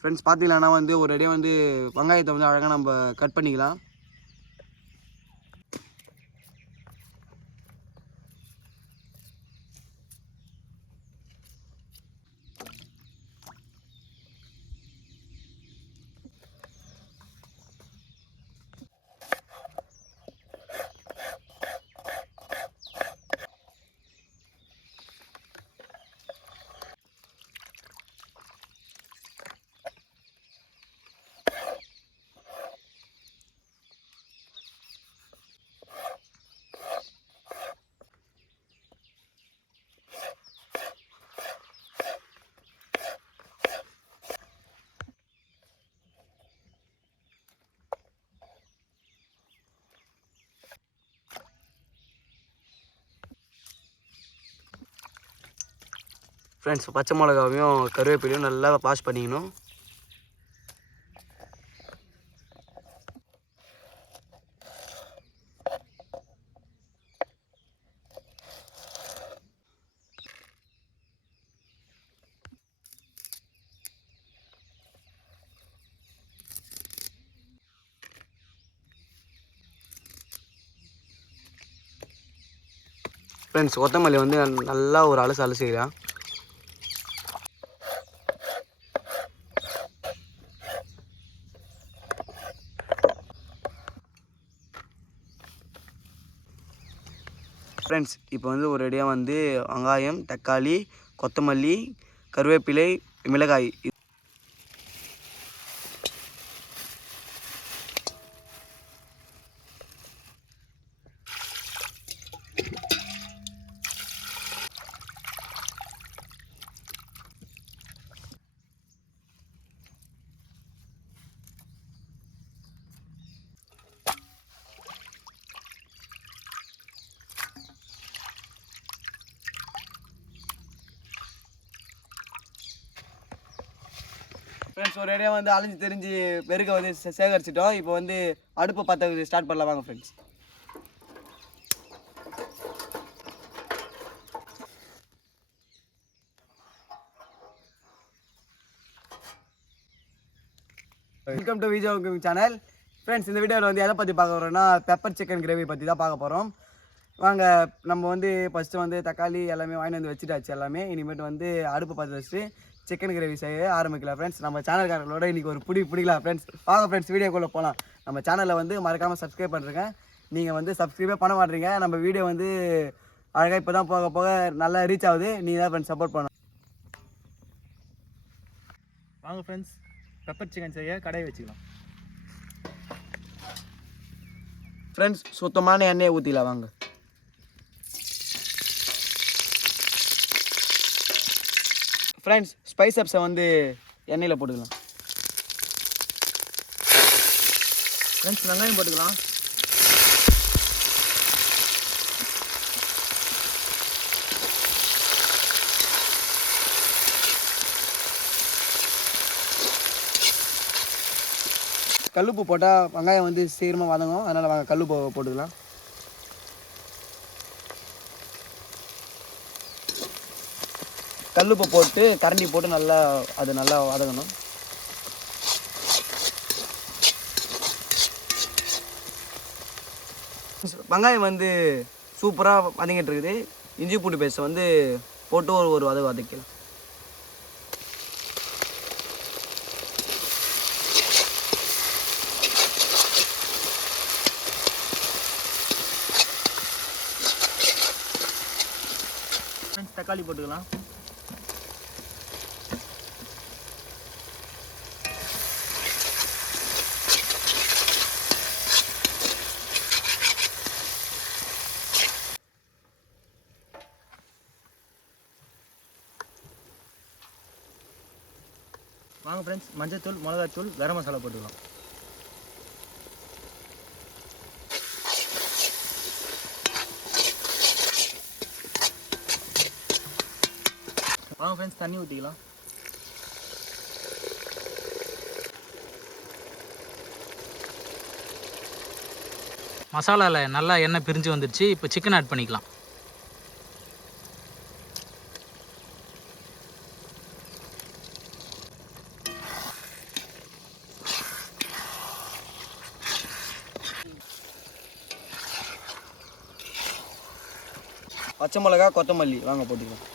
Friends பார்த்தீங்கன்னா வந்து ஒரு அடியாக வந்து வெங்காயத்தை வந்து அழகாக நம்ம கட் பண்ணிக்கலாம். ஃப்ரெண்ட்ஸ் பச்சை மிளகாவையும் கருவேப்பிலையும் நல்லா வாஷ் பண்ணிக்கணும். ஃப்ரெண்ட்ஸ் கொத்தமல்லி வந்து நல்லா ஒரு அலசிக்கலாம். ஃப்ரெண்ட்ஸ் இப்போ வந்து ஒரு ரெடியாக வந்து வெங்காயம், தக்காளி, கொத்தமல்லி, கருவேப்பிலை, மிளகாய் ஃப்ரெண்ட்ஸ் ஒரு ஐடியா வந்து அலைஞ்சு தெரிஞ்சு பெருக்க வந்து சேகரிச்சிட்டோம். இப்போ வந்து அடுப்பை பற்ற ஸ்டார்ட் பண்ணலாம் வாங்க friends. Welcome to Vijay cooking channel. Friends இந்த வீடியோவில் வந்து எதை பற்றி பார்க்க போகிறோம்னா பெப்பர் சிக்கன் கிரேவி பற்றி தான் பார்க்க போகிறோம். வாங்க நம்ம வந்து ஃபஸ்ட்டு வந்து தக்காளி எல்லாமே வாங்கி வந்து வச்சுட்டாச்சு எல்லாமே. இனிமேட்டு வந்து அடுப்பை பற்ற வச்சுட்டு சிக்கன் கிரேவி செய்ய ஆரம்பிக்கலாம் ஃப்ரெண்ட்ஸ். நம்ம சேனல்காரங்களோட இன்றைக்கி ஒரு பிடிக்கலாம் ஃப்ரெண்ட்ஸ். வாங்க ஃப்ரெண்ட்ஸ் வீடியோக்குள்ளே போகலாம். நம்ம சேனலில் வந்து மறக்காமல் சப்ஸ்கிரைப் பண்ணுறேங்க. நீங்கள் வந்து சப்ஸ்கிரைபே பண்ண மாட்டீங்க. நம்ம வீடியோ வந்து அழகாக இப்போ தான் போக போக நல்லா ரீச் ஆகுது. நீங்கள் தான் ஃப்ரெண்ட்ஸ் சப்போர்ட் பண்ணணும். வாங்க ஃப்ரெண்ட்ஸ் பெப்பர் சிக்கன் செய்ய கடாய் வச்சுக்கலாம். ஃப்ரெண்ட்ஸ் சுத்தமான எண்ணெயை ஊற்றிக்கலாம் வாங்க. ஃப்ரெண்ட்ஸ் ஸ்பைஸ் அப்ஸை வந்து எண்ணெயில் போட்டுக்கலாம். ஃப்ரெண்ட்ஸ் வெங்காயம் போட்டுக்கலாம். கல்லுப்பு போட்டால் வெங்காயம் வந்து சீக்கிரமாக வதங்கும். அதனால் வாங்க கல்லுப்பு போட்டுக்கலாம். கல்லுப்பு போட்டு கரண்டி போட்டு நல்லா அது நல்லா வதங்கணும். வெங்காயம் வந்து சூப்பராக வதங்கிட்டு இருக்குது. இஞ்சி பூண்டு பேஸ்ட்டை வந்து போட்டு ஒரு வதக்கலாம். தக்காளி போட்டுக்கலாம். வாங்க ஃப்ரெண்ட்ஸ் மஞ்சத்தூள், மிளகாத்தூள், கரம் மசாலா போட்டுக்கலாம். வாங்க ஃப்ரெண்ட்ஸ் தண்ணி ஊற்றிக்கலாம். மசாலாவில் நல்லா எண்ணெய் பிரிஞ்சு வந்துடுச்சு. இப்போ சிக்கன் ஆட் பண்ணிக்கலாம். பச்சை மிளகா கொத்தமல்லி வாங்க போட்டுக்கலாம்.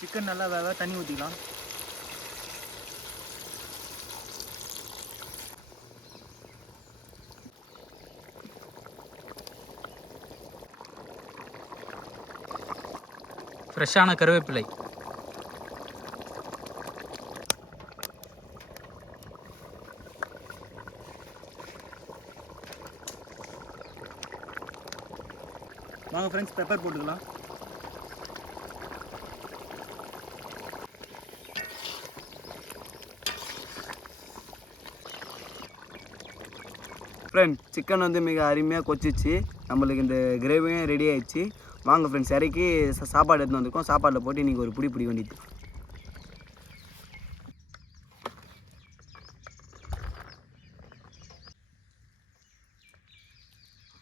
சிக்கன் நல்லா வேக தண்ணி ஊற்றிக்கலாம். ஃப்ரெஷ்ஷான கருவேப்பிலை, வாங்க ஃப்ரெண்ட்ஸ் பெப்பர் போட்டுக்கலாம். ஃப்ரெண்ட்ஸ் சிக்கன் வந்து மிக அருமையாக கொச்சிச்சு. நம்மளுக்கு இந்த கிரேவியும் ரெடி ஆயிடுச்சு. வாங்க ஃப்ரெண்ட்ஸ் இறக்கி சாப்பாடு எடுத்துன்னு வந்திருக்கோம். சாப்பாட்டில் போட்டு இன்றைக்கி ஒரு பிடி வேண்டியது.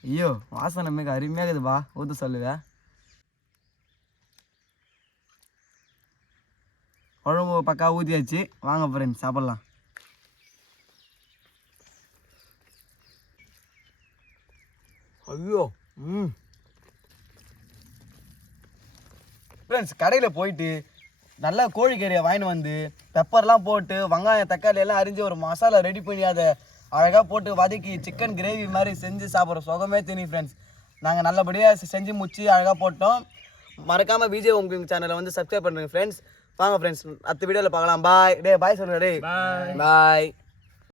ஐயோ வாசனை மிக அருமையாக இருக்குதுப்பா. ஊற்ற சொல்லுவேன். குழம்பு பக்கா ஊற்றியாச்சு. வாங்க ஃப்ரெண்ட்ஸ் சாப்பிட்லாம். ஐயோ ஃப்ரெண்ட்ஸ் கடையில் போயிட்டு நல்லா கோழிக்கறியை வாங்கிட்டு வந்து பெப்பர்லாம் போட்டு வெங்காயம் தக்காளி எல்லாம் அரிஞ்சு ஒரு மசாலா ரெடி பண்ணி அதை அழகாக போட்டு வதக்கி சிக்கன் கிரேவி மாதிரி செஞ்சு சாப்பிட்ற சுகமே தெரியும் ஃப்ரெண்ட்ஸ். நாங்கள் நல்லபடியாக செஞ்சு முடிச்சு அழகாக போட்டோம். மறக்காமல் விஜய் உங்களுக்கு சேனலை வந்து சப்ஸ்கிரைப் பண்ணுறேங்க ஃப்ரெண்ட்ஸ். வாங்க ஃப்ரெண்ட்ஸ் அடுத்த வீடியோவில் பார்க்கலாம். பாய். பாய் சொல்லுங்க. பாய். பாய்.